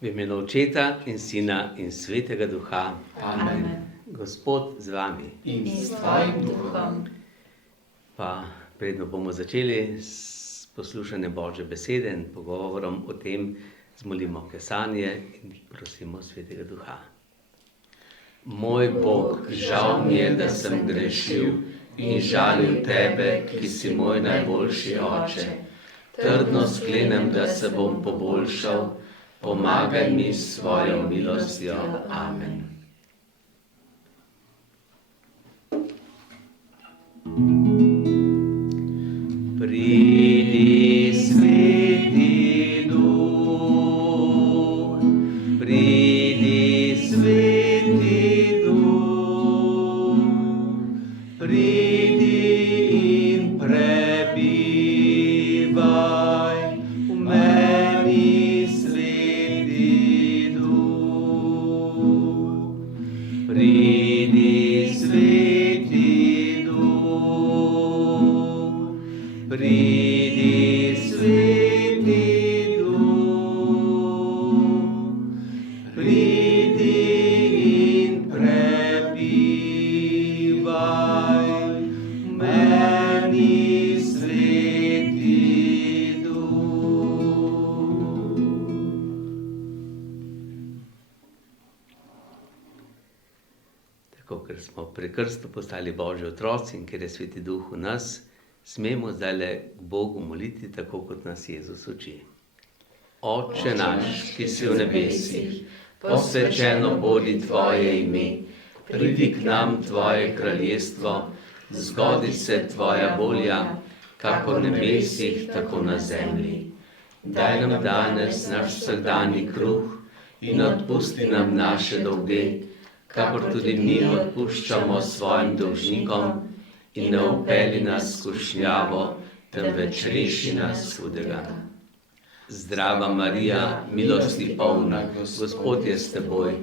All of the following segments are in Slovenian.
V imenu Očeta in Sina in Svetega Duha. Amen. Gospod z vami. In s tvojim duhom. Pa predno bomo začeli s poslušanjem Božje besede in pogovorom o tem, zmolimo kesanje in prosimo Svetega Duha. Moj Bog, žal mi je, da sem grešil in žalil tebe, ki si moj najboljši oče. Trdno sklenem, da se bom poboljšal, pomagaj mi s svojo milostjo. Amen. Pridi, Sveti Duh, pridi, Sveti Duh, pridi in prebivaj v meni, Sveti Duh. Pridi, Sveti Duh, pridi, Sveti Duh, pridi in prebivaj v meni, Sveti Duh. Tako, ker smo pri krstu postali Božji otroci in ker je Sveti Duh v nas, smemo zdajle k Bogu moliti tako, kot nas Jezus uči. Oče naš, ki si v nebesih, posvečeno bodi tvoje ime, pridi k nam tvoje kraljestvo, zgodi se tvoja volja, kako v nebesih, tako na zemlji. Daj nam danes naš vsakdanji kruh in odpusti nam naše dolge, kakor tudi mi odpuščamo svojim dolžnikom, in ne vpelji nas v skušnjavo, temveč reši nas hudega. Zdrava Marija, milosti polna, Gospod je s teboj,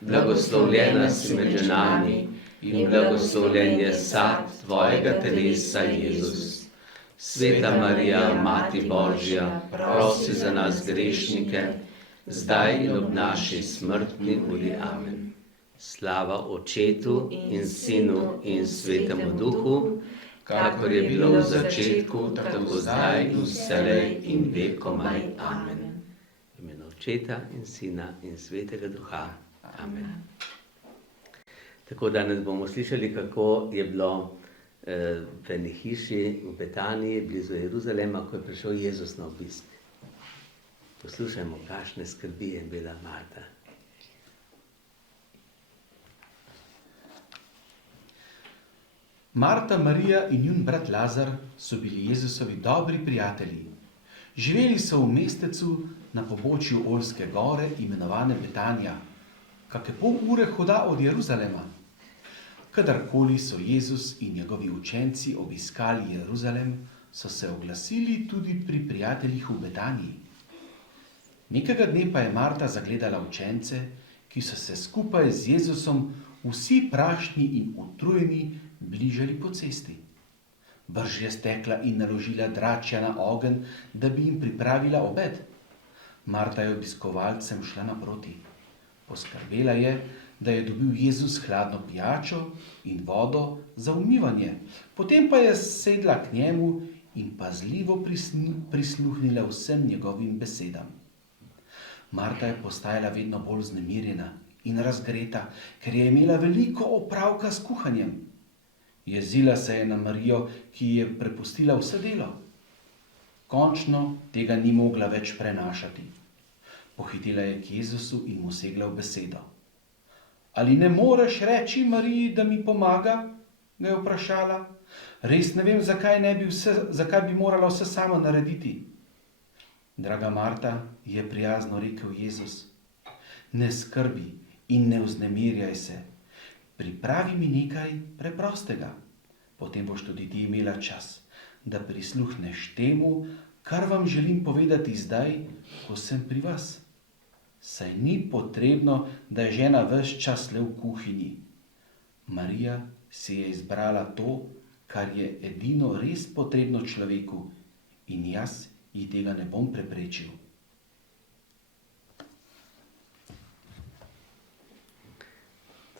blagoslovljena si med ženami in blagoslovljen je sad tvojega telesa, Jezus. Sveta Marija, Mati Božja, prosi za nas grešnike, zdaj in ob naši smrtni uri. Amen. Slava Očetu in Sinu in Svetemu Duhu, kakor je bilo v začetku, tako zdaj in vselej in vekomaj. Amen. V imenu Očeta in Sina in Svetega Duha. Amen. Tako danes bomo slišali, kako je bilo v eni hiši v Betaniji, blizu Jeruzalema, ko je prišel Jezus na obisk. Poslušajmo, kakšne skrbi je imela Marta. Marta, Marija in njun brat Lazar so bili Jezusovi dobri prijatelji. Živeli so v mestecu na pobočju Oljske gore, imenovane Betanija, kake pol ure hoda od Jeruzalema. Kadarkoli so Jezus in njegovi učenci obiskali Jeruzalem, so se oglasili tudi pri prijateljih v Betaniji. Nekega dne pa je Marta zagledala učence, ki so se skupaj z Jezusom vsi prašni in utrujeni bližali po cesti. Brž je stekla in naložila dračja na ogenj, da bi jim pripravila obed. Marta je obiskovalcem šla naproti. Poskrbela je, da je dobil Jezus hladno pijačo in vodo za umivanje. Potem pa je sedla k njemu in pazljivo prisluhnila vsem njegovim besedam. Marta je postajala vedno bolj vznemirjena in razgreta, ker je imela veliko opravka s kuhanjem. Jezila se je na Marijo, ki ji je prepustila vse delo. Končno tega ni mogla več prenašati. Pohitela je k Jezusu in mu segla v besedo. Ali ne moreš reči Mariji, da mi pomaga? Ga je vprašala. Res ne vem, zakaj bi morala vse sama narediti. Draga Marta, je prijazno rekel Jezus, ne skrbi in ne vznemirjaj se. Pripravi mi nekaj preprostega, potem boš tudi ti imela čas, da prisluhneš temu, kar vam želim povedati zdaj, ko sem pri vas. Saj ni potrebno, da je žena ves čas le v kuhinji. Marija si je izbrala to, kar je edino res potrebno človeku, in jaz ji tega ne bom preprečil.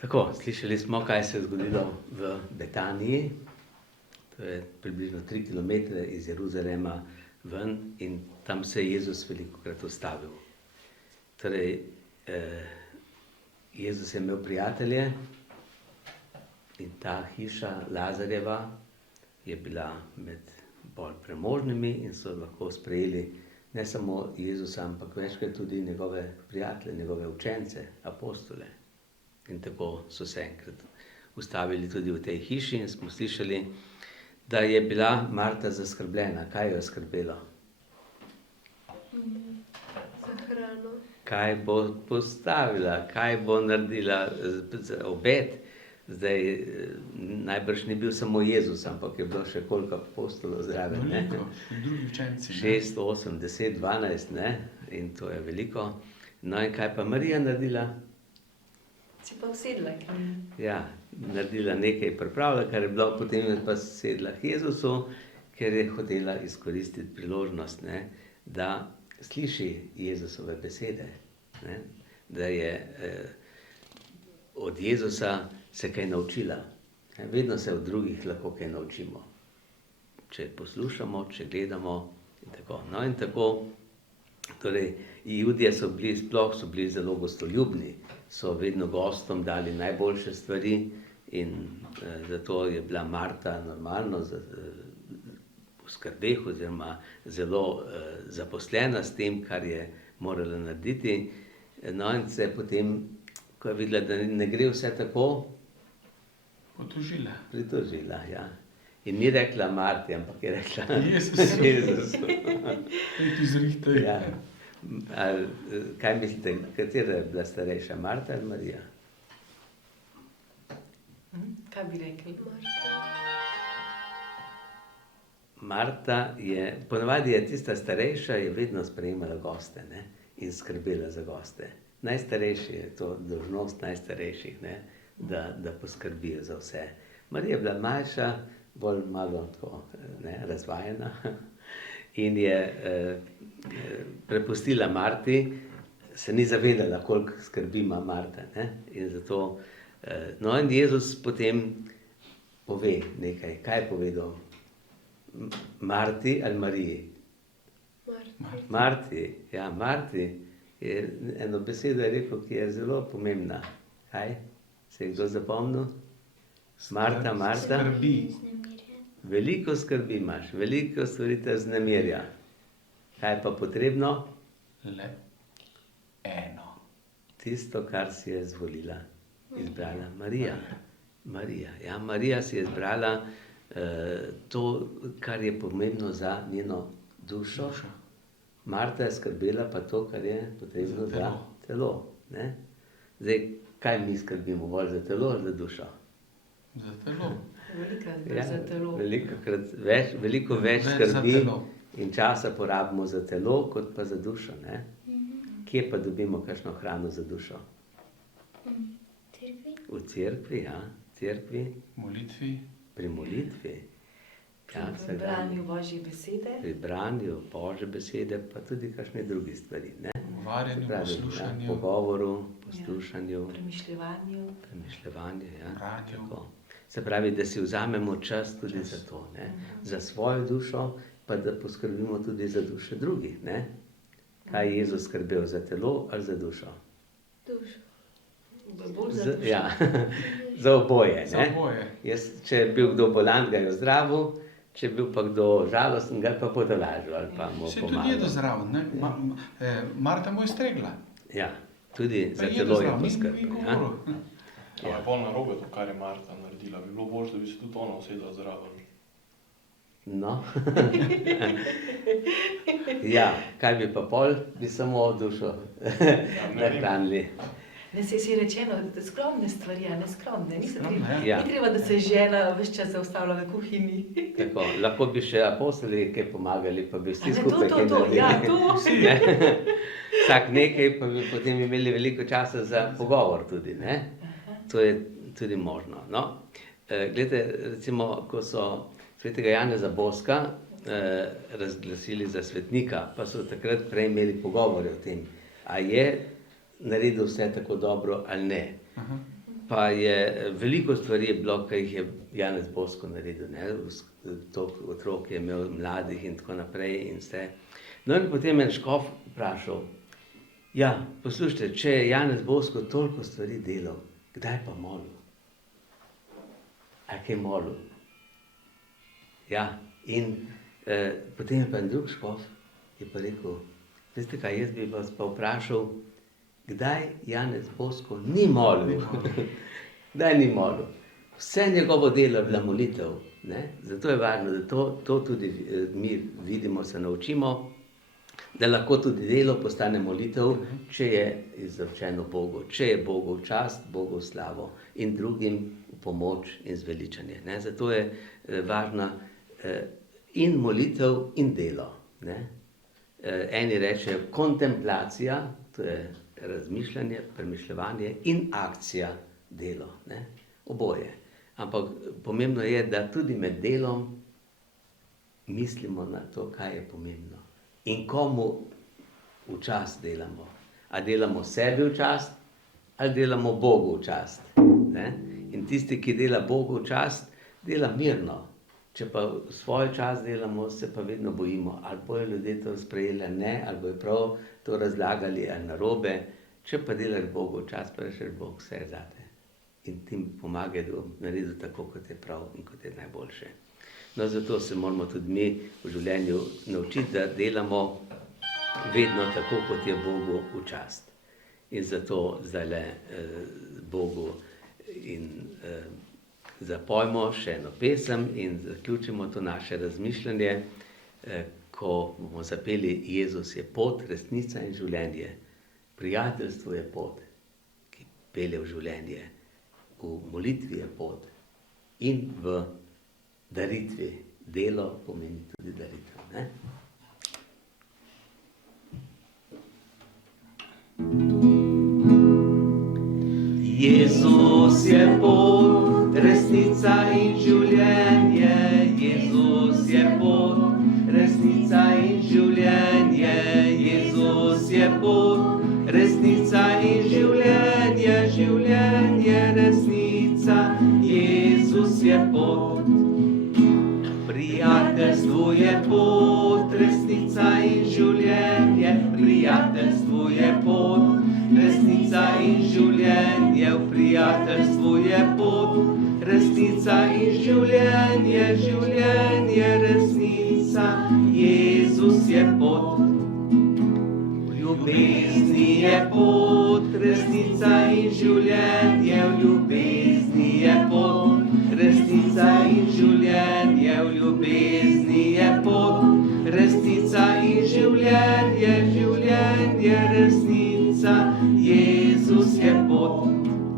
Tako, slišali smo, kaj se je zgodilo v Betaniji. To je približno 3 km iz Jeruzalema ven in tam se je Jezus velikokrat ustavil. Torej, Jezus je imel prijatelje in ta hiša Lazarjeva je bila med bolj premožnimi in so lahko sprejeli ne samo Jezusa, ampak večkrat tudi njegove prijatelje, njegove učence, apostole. In tako so se enkrat ustavili tudi v tej hiši in smo slišali, da je bila Marta zaskrbljena. Kaj jo je skrbelo? Za hrano. Kaj bo postavila, kaj bo naredila obed. Zdaj, najbrž ni bil samo Jezus, ampak je bilo še koliko apostolov zraven, ne? Veliko, drugi učenci. 6, 8, 10, 12, ne? In to je veliko. No in kaj pa Marija naredila? Si pa usedla k njim. Ja, naredila nekaj, pripravila, kar je bilo, potem je pa sedla k Jezusu, ker je hotela izkoristiti priložnost, ne? Da sliši Jezusove besede, ne? Da je od Jezusa se kaj naučila. Vedno se od drugih lahko kaj naučimo. Če poslušamo, če gledamo in tako. No in tako, torej, Judje so bili zelo gostoljubni, so vedno gostom dali najboljše stvari in zato je bila Marta normalno v skrbeh oziroma zelo zaposlena s tem, kar je morala narediti. No in se potem, ko je videla, da ne gre vse tako, pritožila, ja. In ni rekla Marti, ampak je rekla Jezusu. Ja. Kaj mislite, katera je bila starejša, Marta ali Marija? Kaj bi rekli? Marta je, ponavadi je tista starejša, je vedno sprejemala goste, ne? In skrbela za goste. Najstarejši je to dolžnost najstarejših, ne? Da poskrbijo za vse. Marija je bila mlajša, bolj malo tako, ne, razvajena in je prepustila Marti, se ni zavedala, koliko skrbi ima Marta, ne? In zato, no in Jezus potem pove nekaj. Kaj je povedal? Marti ali Mariji? Marti, ja, Marti je eno besedo je rekel, ki je zelo pomembna. Kaj? Se je kdo zapomnil? Marta, Marta? Skrbi. Veliko skrbi imaš, veliko stvari te vznemirja. Kaj je pa potrebno? Le eno. Tisto, kar si je izbrala Marija. Marija, ja, Marija si je izbrala to, kar je pomembno za njeno dušo. Marta je skrbela pa to, kar je potrebno za telo. Ne? Zdaj, kaj mi skrbimo, bolj za telo ali za dušo? Za telo. Velikokrat Ja, za telo. veliko več Več skrbi za telo. in časa porabimo za telo, kot pa za dušo. Ne? Kje pa dobimo kakšno hrano za dušo? V cerkvi, ja, v cerkvi, Molitvi. pri molitvi. Ja, Pri branju Božje besede. Pri branju Božje besede, pa tudi kakšne druge stvari. Ne? Pogovarjanju, poslušanju. Pogovoru, poslušanju, Premišljevanju. ja. Branju. Tako. Se pravi, da si vzamemo čas tudi za to, ne? Za svojo dušo, pa da poskrbimo tudi za duše drugih. Ne? Kaj je Jezus skrbel, za telo ali za dušo? Bolj za dušo. Ja, za oboje. Za Ne? oboje. Če je bil kdo bolan, ga je ozdravil, če je bil pa kdo žalosten, ga je pa potolažil ali pa mu Se tudi pomagal. jedo zraven, ne? Marta mu je stregla. Ja, tudi Pa za jedo telo je zraven, ni poskrbel. Ja? govoril. Ja. Je bolj narobe to, kar je Marta naredila. Bi bilo boljše, da bi se tudi ona usedla zraven. No. Ja, kaj bi pa pol, bi samo dušo nahranili. Ne, se si rečeno, da skromne stvari, a ne skromne. Skromne, ja. Ni treba, da se žena ves čas zaustavlja v kuhinji. Tako, lahko bi še apostoli kaj pomagali, pa bi A vsi ne, skupaj kaj to, ja, naredili. to. Ne? Vsak nekaj, pa bi potem imeli veliko časa za pogovor tudi. Ne? To je tudi možno. No? Glede, recimo, ko so svetega Janeza Boska razglasili za svetnika, pa so takrat prej imeli pogovore o tem, a je naredil vse tako dobro ali ne. pa je veliko stvari je bilo, ki jih je Janez Bosko naredil, ne? Toliko otrok je imel, mladih in tako naprej in vse. No in potem je škof vprašal, ja, poslušajte, če je Janez Bosko toliko stvari delal, kdaj pa molil? A kaj molil? Ja, in potem je pa en drug škof, je pa rekel, veste kaj, jaz bi vas pa vprašal, kdaj Janez Bosko ni molil? Kdaj ni molil? Vse njegovo delo je bila molitev, ne? Zato je važno, da to tudi mi vidimo, se naučimo, da lahko tudi delo postane molitev, če je izrečeno Bogu, če je Bogu v čast, Bogu v slavo in drugim v pomoč in zveličanje, ne? Zato je važna in molitev in delo, ne? Eni rečejo kontemplacija, to je razmišljanje, premišljevanje in akcija, delo, ne? Oboje. Ampak pomembno je, da tudi med delom mislimo na to, kaj je pomembno in komu v čast delamo. A delamo sebi v čast, ali delamo Bogu v čast, ne? In tisti, ki dela Bogu v čast, dela mirno. Če pa v svoj čas delamo, se pa vedno bojimo, ali bojo ljudje to sprejeli ali ne, ali bojo prav to razlagali ali narobe. Če pa delaš Bogu v čas, pa rečeš, Bog vse je zate. In ti pomaga, da bom naredil tako, kot je prav in kot je najboljše. No, zato se moramo tudi mi v življenju naučiti, da delamo vedno tako, kot je Bogu v čast. In zato zdajle Bogu in zapojmo še eno pesem in zaključimo to naše razmišljanje, ko bomo zapeli Jezus je pot, resnica in življenje. Prijateljstvo je pot, ki pelje v življenje. V molitvi je pot in v daritvi. Delo pomeni tudi daritev, ne? Jezus je pot, resnica in življenje. Jezus je pot, resnica in življenje. Jezus je pot, resnica in življenje. Življenje, resnica, Jezus je pot. Prijateljstvo je pot, resnica in življenje. Prijateljstvo je pot, resnica in življenje. V prijateljstvu je pot, resnica in življenje. Življenje, resnica, Jezus je pot. V ljubezni je pot, resnica in življenje. V ljubezni je pot, resnica in življenje. V ljubezni je pot, resnica in življenje. Življenje, resnica, Jezus je pot.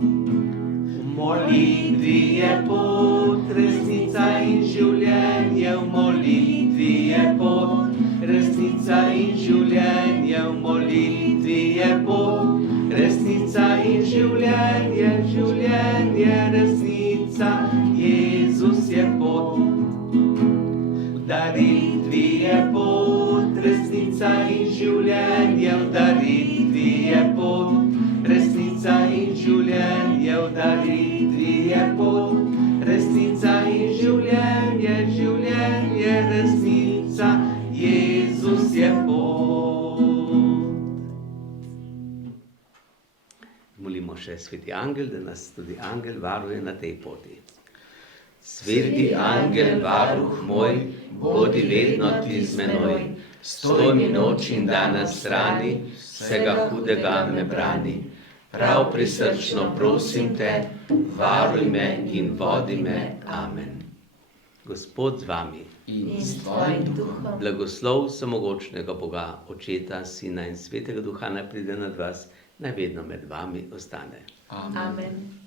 V molitvi je pot, resnica in življenje. V molitvi je pot, resnica in življenje. V molitvi je pot, resnica in življenje. Življenje, resnica, Jezus je pot. V daritvi je pot, resnica in življenje. V daritvi je pot, resnica in življenje. V daritvi je pot, resnica in življenje. Življenje, resnica, Jezus je pot. Molimo še sveti angel, da nas tudi angel varuje na tej poti. Sveti angel, varuh moj, bodi vedno ti z menoj. Stoj mi noč in dan na strani, vsega hudega me brani. Prav prisrčno prosim te, varuj me in vodi me. Amen. Gospod z vami. In s tvojim duhom. Blagoslov vsemogočnega Boga, Očeta, Sina in Svetega Duha naj pride nad vas, naj vedno med vami ostane. Amen. Amen.